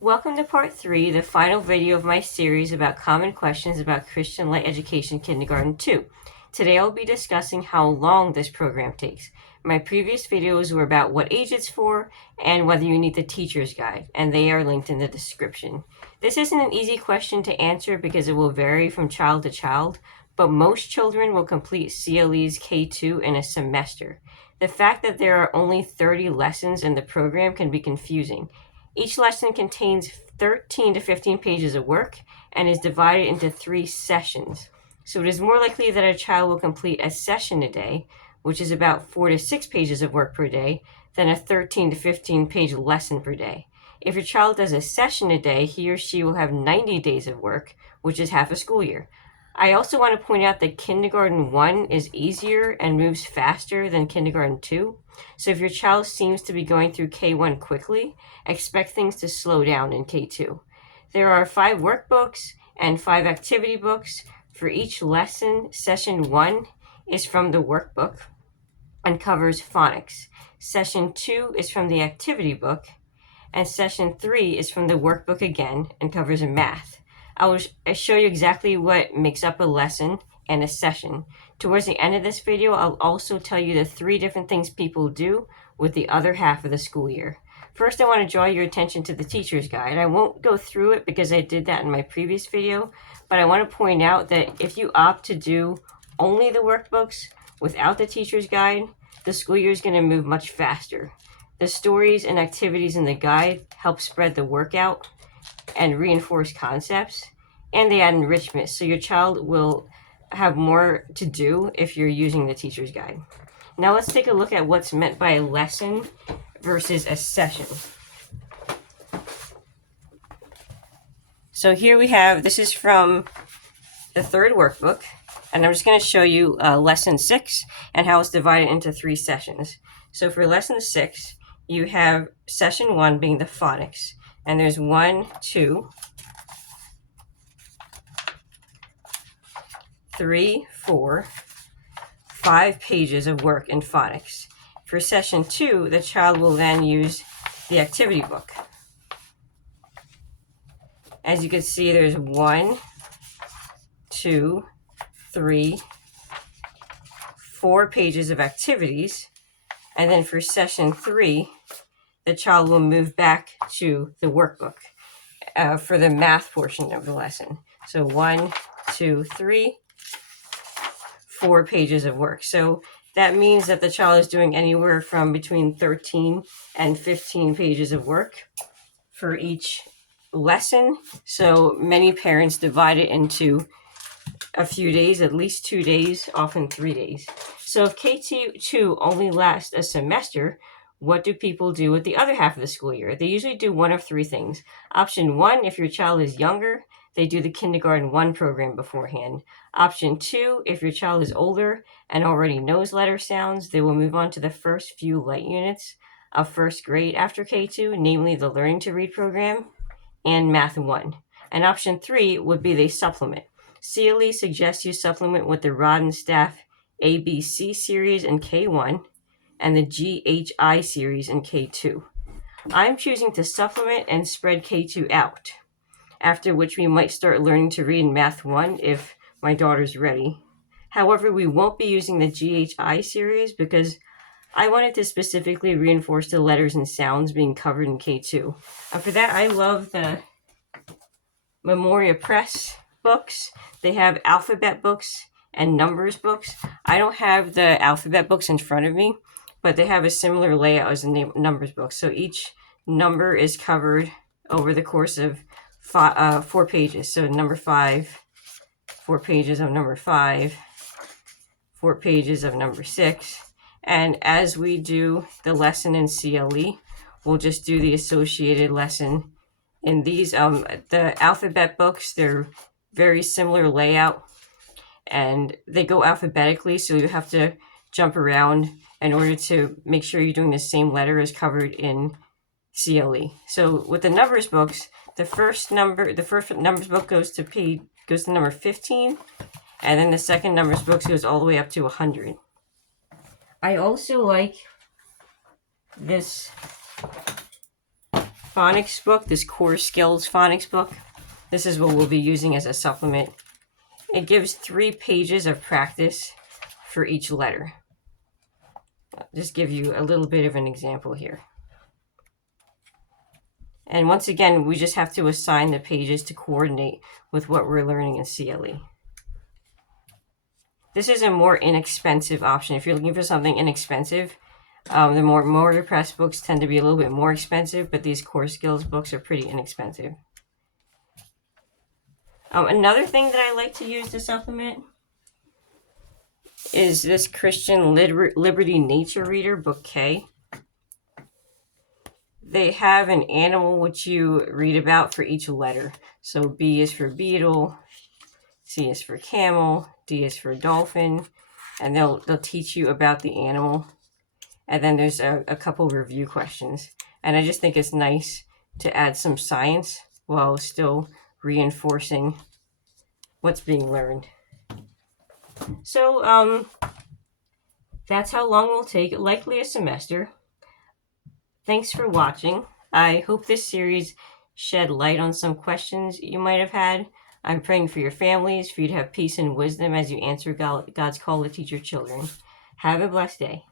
Welcome to part 3, the final video of my series about common questions about Christian Light Education Kindergarten 2. Today I'll be discussing how long this program takes. My previous videos were about what age it's for and whether you need the teacher's guide, and they are linked in the description. This isn't an easy question to answer because it will vary from child to child, but most children will complete CLE's K2 in a semester. The fact that there are only 30 lessons in the program can be confusing. Each lesson contains 13 to 15 pages of work and is divided into 3 sessions. So it is more likely that a child will complete a session a day, which is about 4 to 6 pages of work per day, than a 13 to 15 page lesson per day. If your child does a session a day, he or she will have 90 days of work, which is half a school year. I also want to point out that Kindergarten 1 is easier and moves faster than Kindergarten 2. So if your child seems to be going through K1 quickly, expect things to slow down in K2. There are 5 workbooks and 5 activity books. For each lesson, session 1 is from the workbook and covers phonics. Session 2 is from the activity book, and session 3 is from the workbook again and covers math. I will show you exactly what makes up a lesson and a session. Towards the end of this video, I'll also tell you the 3 different things people do with the other half of the school year. First, I want to draw your attention to the teacher's guide. I won't go through it because I did that in my previous video, but I want to point out that if you opt to do only the workbooks without the teacher's guide, the school year is going to move much faster. The stories and activities in the guide help spread the work out and reinforce concepts, and they add enrichment, so your child will have more to do if you're using the teacher's guide. Now let's take a look at what's meant by a lesson versus a session. So here we have, this is from the 3rd workbook, and I'm just going to show you lesson 6 and how it's divided into 3 sessions. So for lesson 6, you have session 1 being the phonics, and there's 1, 2, 3, 4, 5 pages of work in phonics. For session 2, the child will then use the activity book. As you can see, there's 1, 2, 3, 4 pages of activities. And then for session 3, the child will move back to the workbook for the math portion of the lesson. So 1, 2, 3, 4 pages of work. So that means that the child is doing anywhere from between 13 and 15 pages of work for each lesson. So many parents divide it into a few days, at least 2 days, often 3 days. So if K2 only lasts a semester, what do people do with the other half of the school year? They usually do one of 3 things. Option 1, if your child is younger, they do the Kindergarten 1 program beforehand. Option 2, if your child is older and already knows letter sounds, they will move on to the first few light units of 1st grade after K2, namely the Learning to Read program and Math 1. And option 3 would be they supplement. CLE suggests you supplement with the Rod and Staff ABC series in K1 and the GHI series in K2. I'm choosing to supplement and spread K2 out, after which we might start learning to read in Math 1 if my daughter's ready. However, we won't be using the GHI series because I wanted to specifically reinforce the letters and sounds being covered in K2. For that, I love the Memoria Press books. They have alphabet books and numbers books. I don't have the alphabet books in front of me, but they have a similar layout as the numbers book. So each number is covered over the course of 4 pages. So number 5, 4 pages of number 5, 4 pages of number 6. And as we do the lesson in CLE, we'll just do the associated lesson in these. The alphabet books, they're very similar layout, and they go alphabetically, so you have to jump around in order to make sure you're doing the same letter as covered in CLE. So with the numbers books, the first numbers book goes to number 15, and then the second numbers book goes all the way up to 100. I also like this phonics book, this core skills phonics book, this is what we'll be using as a supplement. It gives 3 pages of practice for each letter. I'll just give you a little bit of an example here. And once again, we just have to assign the pages to coordinate with what we're learning in CLE. This is a more inexpensive option. If you're looking for something inexpensive, the more mortar press books tend to be a little bit more expensive, but these core skills books are pretty inexpensive. Another thing that I like to use to supplement is this Christian Liberty Nature Reader, Book K. They have an animal which you read about for each letter. So B is for beetle, C is for camel, D is for dolphin, and they'll teach you about the animal. And then there's a couple review questions. And I just think it's nice to add some science while still reinforcing what's being learned. So that's how long it will take, likely a semester. Thanks for watching. I hope this series shed light on some questions you might have had. I'm praying for your families, for you to have peace and wisdom as you answer God's call to teach your children. Have a blessed day.